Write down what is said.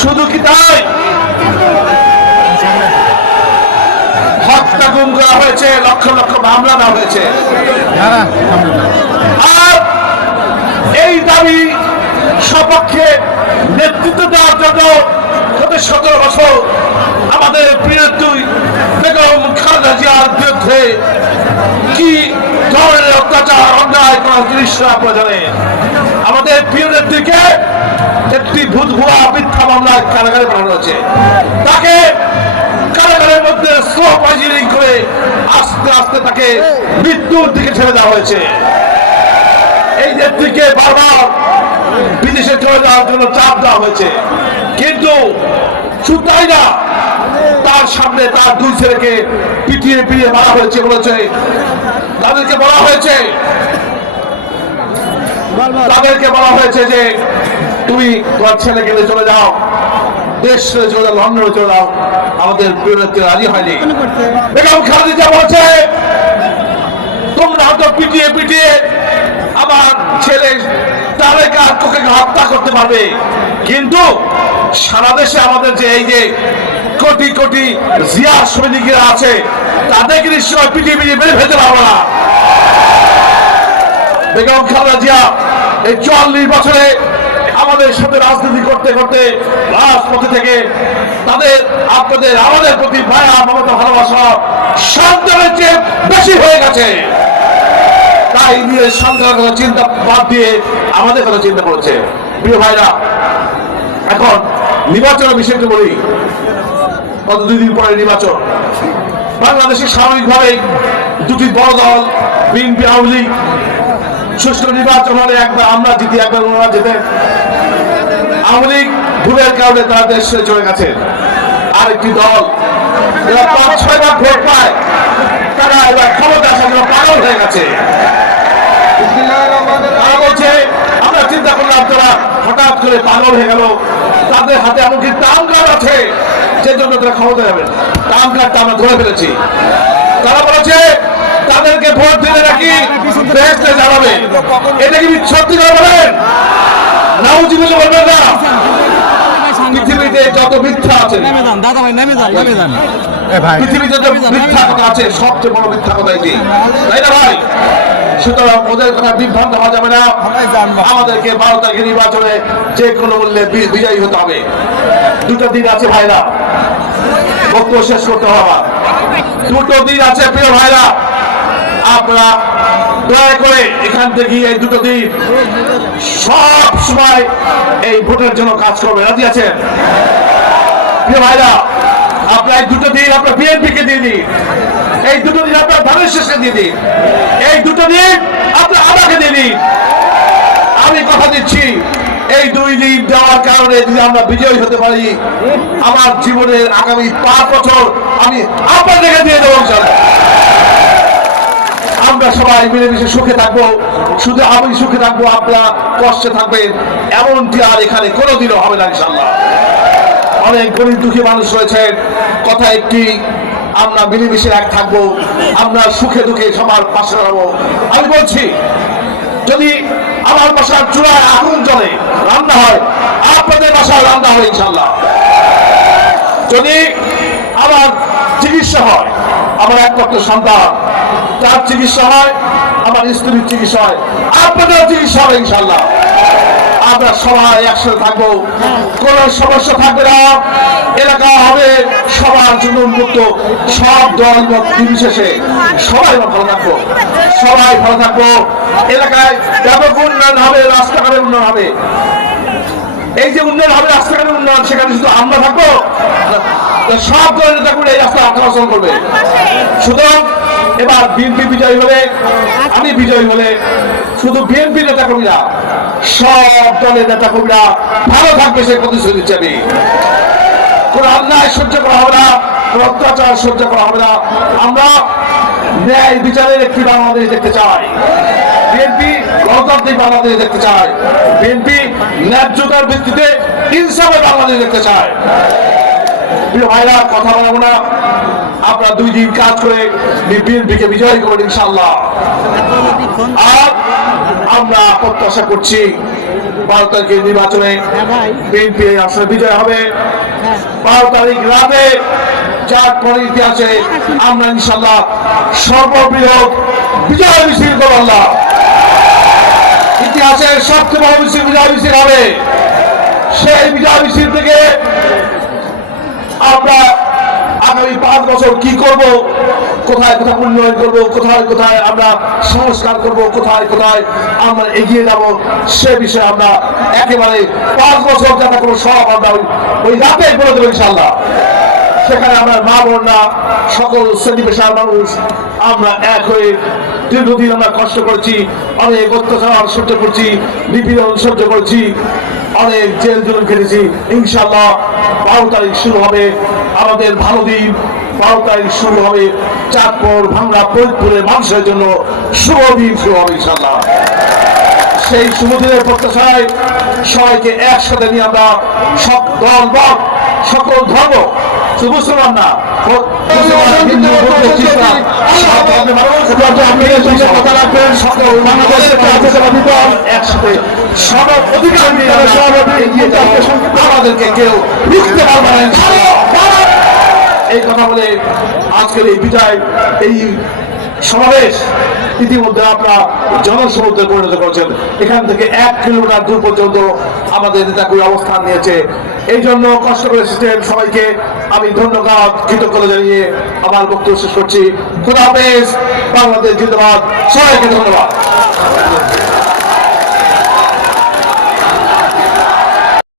শুধু কি তাই, হত্যা গুম করা হয়েছে, লক্ষ লক্ষ মামলা দেওয়া হয়েছে। আর এই দাবি সপক্ষে নেতৃত্ব দেওয়ার জন্য গত 17 বছর আমাদের প্রিয় বেগম খালেদা জিয়ার বিরুদ্ধে কি ধরনের অত্যাচার অন্যায় করার জিনিসটা আপনারা জানেন। আমাদের প্রিয় নেত্রীকে একটি ভুয়া মিথ্যা মামলায় কারাগারে পাঠানো হয়েছে। তাকে কারাগারের মধ্যে স্লো পয়জনিং করে আস্তে আস্তে তাকে মৃত্যুর দিকে ঠেলে দেওয়া হয়েছে। এই নেত্রীকে বারবার বিদেশে চলে যাওয়ার জন্য চাপ দেওয়া হয়েছে, কিন্তু শুধু তাই না, তার সামনে তার 2 ছেলেকে পিটিয়ে পিটিয়ে মারা হয়েছে। বলেছে তাদেরকে বলা হয়েছে যে তুমি তোমার ছেলেকে নিয়ে চলে যাও, দেশ ছেড়ে চলে যাও, লন্ডনে চলে যাও। আমাদের প্রিয় নেত্রী রাজি হয়নি। বেগম খালেদা জিয়া বলছে তোমরা হয়তো পিটিয়ে পিটিয়ে আমার ছেলে তারেক আর কোকে হত্যা করতে পারবে, কিন্তু সারা দেশে আমাদের যে এই যে কোটি কোটি জিয়া সৈনিকেরা আছে তাদেরকে নিশ্চয় পিটিয়ে পিটিয়ে মেরে ফেলতে পারবো না। বেগম খালেদা জিয়া এই 44 বছরে আমাদের সাথে রাজনীতি করতে করতে রাজপথে থেকে আমাদের প্রতি মায়া মমতা ভালোবাসা সন্তানের চেয়ে বেশি হয়ে গেছে। তাই নিয়ে সন্তানের কথা চিন্তা বাদ দিয়ে আমাদের কথা চিন্তা করেছে। প্রিয় ভাইরা, এখন নির্বাচনের বিষয়টি বলি। গত 2 দিন পরে নির্বাচন। বাংলাদেশে স্বাভাবিকভাবে 2টি বড় দল বিএনপি আওয়ামী লীগ সুষ্ঠু নির্বাচন হলে একবার আমরা জিতি, একবার ওনারা জেতে। আওয়ামী লীগ ভুলের কারণে তারা দেশ ছেড়ে চলে গেছে। আরেকটি দল যারা 5-6 বার ভোট পায় তারা এবার ক্ষমতা আসার জন্য পাগল হয়ে গেছে। তারা বলছে আমরা চিন্তা করলাম তারা হঠাৎ করে পাগল হয়ে গেল, তাদের হাতে এমনকি ট্রাম্প কার্ড আছে, যে জন্য তারা ক্ষমতা যাবেন। ট্রাম্প কার্ডটা আমরা ধরে ফেলেছি। তারা বলেছে তাদেরকে ভোট দিলে নাকি বেহেশতে যাবে। এটা কি সত্যি করে বলেন? নাউজুবিল্লাহ বলবেন না। পৃথিবীতে যত মিথ্যা আছে, পৃথিবীতে যত মিথ্যা কথা আছে, সবচেয়ে বড় মিথ্যা কথা এটি, তাই না ভাই? সুতরাং ওদের কথা বিভ্রান্ত হওয়া যাবে না। আমাদেরকে 12 তারিখে নির্বাচনে যে কোনো মূল্যে বিজয়ী হতে হবে। 2টা দিন আছে ভাইরা, বক্তব্য শেষ করতে হবে। 2টো দিন আছে প্রিয় ভাইরা, আপনারা দয়া করে এখান থেকে এই 2টো দিন সব সময় এই ভোটের জন্য কাজ করবে। রাজি আছেন প্রিয় ভাইরা? আপনার এই 2টো দিন আপনার বিএনপিকে দিয়ে দিন, এই 2টো দিন আপনার ধানের শেষকে দিয়ে দিন, এই 2টো দিন আপনার আমাকে দিয়ে দিন। আমি কথা দিচ্ছি, এই 2 দিন দেওয়ার কারণে যদি আমরা বিজয়ী হতে পারি, আমার জীবনের আগামী 5 বছর আমি আপনাদেরকে দিয়ে দেবো। আমরা সবাই মিলেমিশে সুখে থাকবো। শুধু আমি সুখে থাকবো, আপনারা কষ্টে থাকবেন, এমনটি আর এখানে কোনোদিনও হবে না ইনশাআল্লাহ। অনেক গরিব দুঃখী মানুষ রয়েছেন, কথা একটি, আমরা মিলেমিশে এক থাকবো, আমরা সুখে দুঃখে সবার পাশে দাঁড়াবো। আমি বলছি, যদি আমার বাসার চূড়ায় আগুন জ্বলে রান্না হয়, আপনাদের বাসায় রান্না হবে ইনশাআল্লাহ। যদি আমার চিকিৎসা হয়, আমার একমাত্র সন্তান তার চিকিৎসা হয়, আমার স্ত্রীর চিকিৎসা হয়, আপনাদের চিকিৎসা হবে ইনশাআল্লাহ। আমরা সবাই একসাথে থাকবো, কোন সমস্যা থাকবে না। এলাকা হবে সবার জন্য উন্মুক্ত, সব দল মত নির্বিশেষে সবাই ভালো থাকবো, সবাই ভালো থাকবো। এলাকায় ব্যাপক উন্নয়ন হবে, রাস্তাঘাটের উন্নয়ন হবে। এই যে উন্নয়ন হবে, রাস্তাঘাটের উন্নয়ন, সেখানে শুধু আমরা থাকবো, সব দলের নেতাগুলো এই রাস্তা অগ্রসর করবে। সুতরাং এবার বিএনপি বিজয়ী হলে, আমি বিজয়ী হলে, শুধু বিএনপি নেতা কর্মীরা, সব দলের নেতা কর্মীরা ভালো থাকবে, সে প্রতিশ্রুতি দিচ্ছি আমি। কোন অন্যায় সহ্য করা হবে না, কোন অত্যাচার সহ্য করা হবে না। আমরা ন্যায় বিচারের একটি বাংলাদেশ দেখতে চাই। বিএনপি গণতান্ত্রিক বাংলাদেশ দেখতে চায়, বিএনপি ন্যায্যতার ভিত্তিতে ইনসাফের বাংলাদেশ দেখতে চায়। প্রিয় ভাইরা, কথা বলবো না, আপনারা 2 দিন কাজ করে বিএনপিকে বিজয়ী করবেন ইনশাআল্লাহ। আর আমরা প্রত্যাশা করছি 12 তারিখের নির্বাচনে বিএনপি আসলে বিজয় হবে। 12 তারিখ রাতে চাঁদপুর ইতিহাসে আমরা ইনশাল্লাহ সর্ববৃহৎ বিজয় মিছিল করব। আল্লাহ ইতিহাসের সবচেয়ে বড় মিছিল বিজয় মিছিল হবে। সেই বিজয় মিছিল থেকে আমরা আগামী 5 বছর কি করব, কোথায় কোথায় উন্নয়ন করব, কোথায় কোথায় আমরা সংস্কার করব, কোথায় কোথায় আমরা এগিয়ে যাব, সে বিষয়ে আমরা একেবারে 5 বছর যাতে কোনো সব আমরা ওই রাতে বলে দেবো ইনশাল্লাহ। সেখানে আমরা মা বোনরা সকল শ্রেণী পেশার মানুষ আমরা এক হয়ে দীর্ঘদিন আমরা কষ্ট করেছি, অনেক অত্যাচার সহ্য করছি, নিপীড়ন সহ্য করেছি, অনেক জেল জুলুম খেটেছি। ইনশাল্লাহ 12 তারিখ শুরু হবে আমাদের ভালো দিন। 12 তারিখ শুরু হবে চাঁদপুর ভাঙ্গা ফরিদপুরের মানুষের জন্য শুভ দিন শুরু হবে ইনশাল্লাহ। সেই শুভ দিনের প্রত্যাশায় সবাইকে একসাথে নিয়ে আমরা সব দল মত সকল ধর্ম, শুধু মুসলমান না, একসাথে সব অধিকার নিয়ে আমাদেরকে কেউ রুখতে পারবে না। এই কথা বলে আজকের এই বিজয়, এই সমাবেশ ইতিমধ্যে আপনারা জনসমুদ্রে পরিণত করেছেন। এখান থেকে 1 কিলোমিটার দূর পর্যন্ত আমাদের নেতাগুলো অবস্থান নিয়েছে। এই জন্য কষ্ট করে এসেছেন সবাইকে আমি ধন্যবাদ কৃতজ্ঞতা জানিয়ে আমার বক্তব্য শেষ করছি। খোদা হাফেজ, বাংলাদেশ জিন্দাবাদ, সবাইকে ধন্যবাদ।